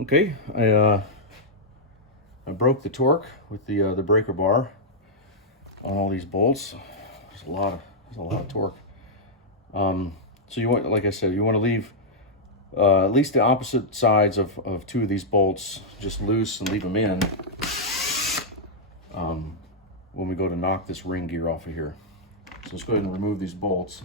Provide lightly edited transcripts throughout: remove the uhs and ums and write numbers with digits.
Okay, I broke the torque with the breaker bar on all these bolts. There's a lot of torque. So you want, like I said, you want to leave at least the opposite sides of two of these bolts just loose and leave them in when we go to knock this ring gear off of here. So let's go ahead and remove these bolts.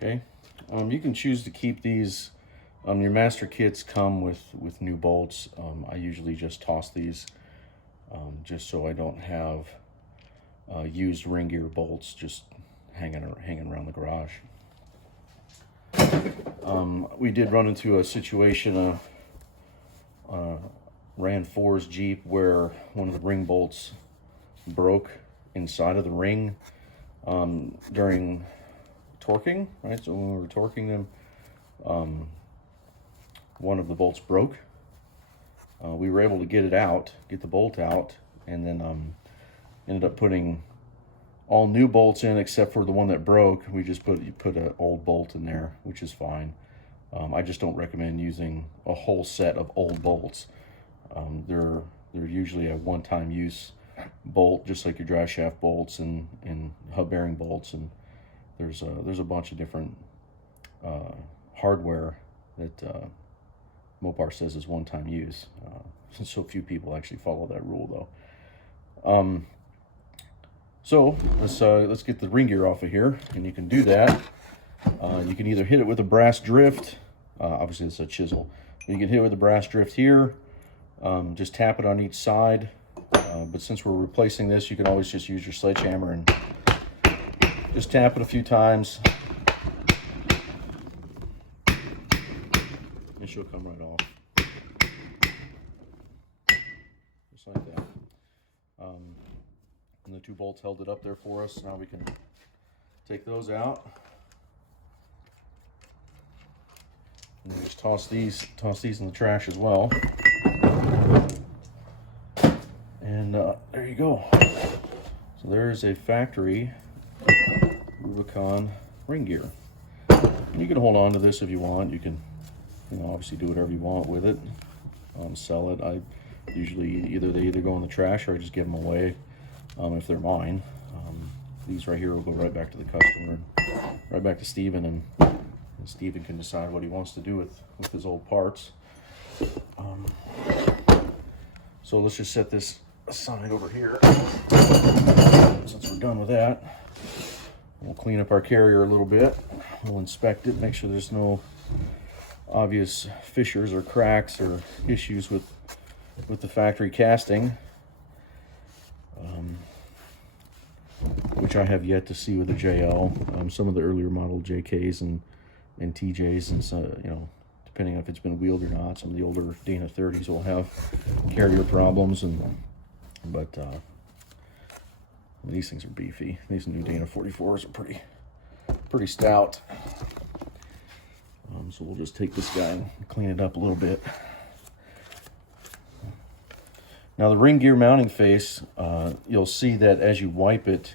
Okay, you can choose to keep these. Your master kits come with new bolts. I usually just toss these just so I don't have used ring gear bolts just hanging around the garage. We did run into a situation, Ran 4's Jeep, where one of the ring bolts broke inside of the ring during torquing, right? So when we were torquing them, one of the bolts broke. We were able to get the bolt out, and then ended up putting all new bolts in except for the one that broke. We just put an old bolt in there, which is fine. I just don't recommend using a whole set of old bolts. They're usually a one-time use bolt, just like your drive shaft bolts and hub bearing bolts, and there's a bunch of different hardware that Mopar says is one-time use. So few people actually follow that rule, though. So let's get the ring gear off of here, and you can do that. You can either hit it with a brass drift. Obviously, it's a chisel. You can hit it with a brass drift here. Just tap it on each side. But since we're replacing this, you can always just use your sledgehammer and just tap it a few times, and she'll come right off. Just like that. And the two bolts held it up there for us. Now we can take those out. And just toss these in the trash as well. And there you go. So there's a factory Rubicon ring gear. And you can hold on to this if you want. You can, obviously do whatever you want with it. Sell it. I usually they either go in the trash or I just give them away if they're mine. These right here will go right back to the customer, right back to Steven, and Steven can decide what he wants to do with his old parts. So let's just set this aside over here. Since we're done with that, we'll clean up our carrier a little bit. We'll inspect it, make sure there's no obvious fissures or cracks or issues with the factory casting, which I have yet to see with the JL. Some of the earlier model JKs and TJs, and so, depending on if it's been wheeled or not, some of the older Dana 30s will have carrier problems, but these things are beefy. These new Dana 44s are pretty stout. So we'll just take this guy and clean it up a little bit. Now the ring gear mounting face, you'll see that as you wipe it,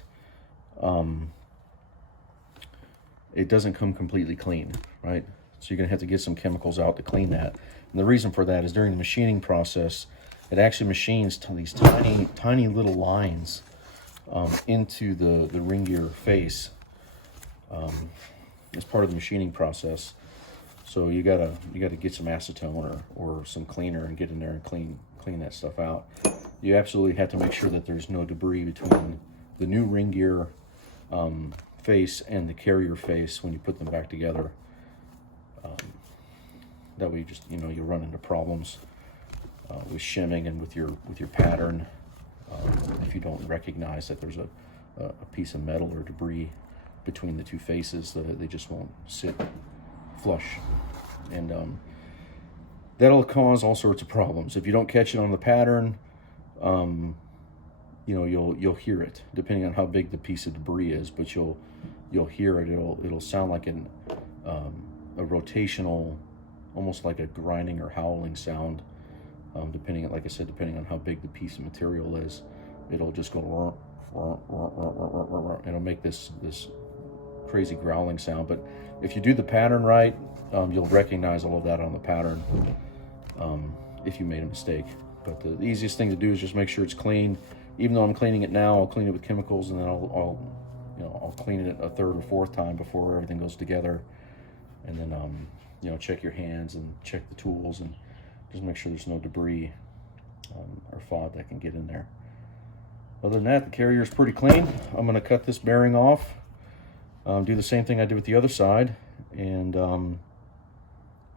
it doesn't come completely clean, right? So you're gonna have to get some chemicals out to clean that. And the reason for that is during the machining process, it actually machines these tiny little lines into the ring gear face as part of the machining process. So you gotta get some acetone or some cleaner and get in there and clean that stuff out. You absolutely have to make sure that there's no debris between the new ring gear face and the carrier face when you put them back together. That way, you run into problems with shimming and with your pattern if you don't recognize that there's a piece of metal or debris between the two faces. They just won't sit flush, and that'll cause all sorts of problems if you don't catch it on the pattern. you know, you'll hear it depending on how big the piece of debris is, but you'll hear it. It'll sound like a rotational, almost like a grinding or howling sound, depending, like I said, depending on how big the piece of material is. It'll just go, it'll make this crazy growling sound. But if you do the pattern right, you'll recognize all of that on the pattern if you made a mistake. But the easiest thing to do is just make sure it's clean. Even though I'm cleaning it now, I'll clean it with chemicals, and then I'll clean it a third or fourth time before everything goes together. And then you know, check your hands and check the tools, and just make sure there's no debris or FOD that can get in there. Other than that, the carrier is pretty clean. I'm going to cut this bearing off, do the same thing I did with the other side, and then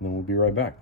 we'll be right back.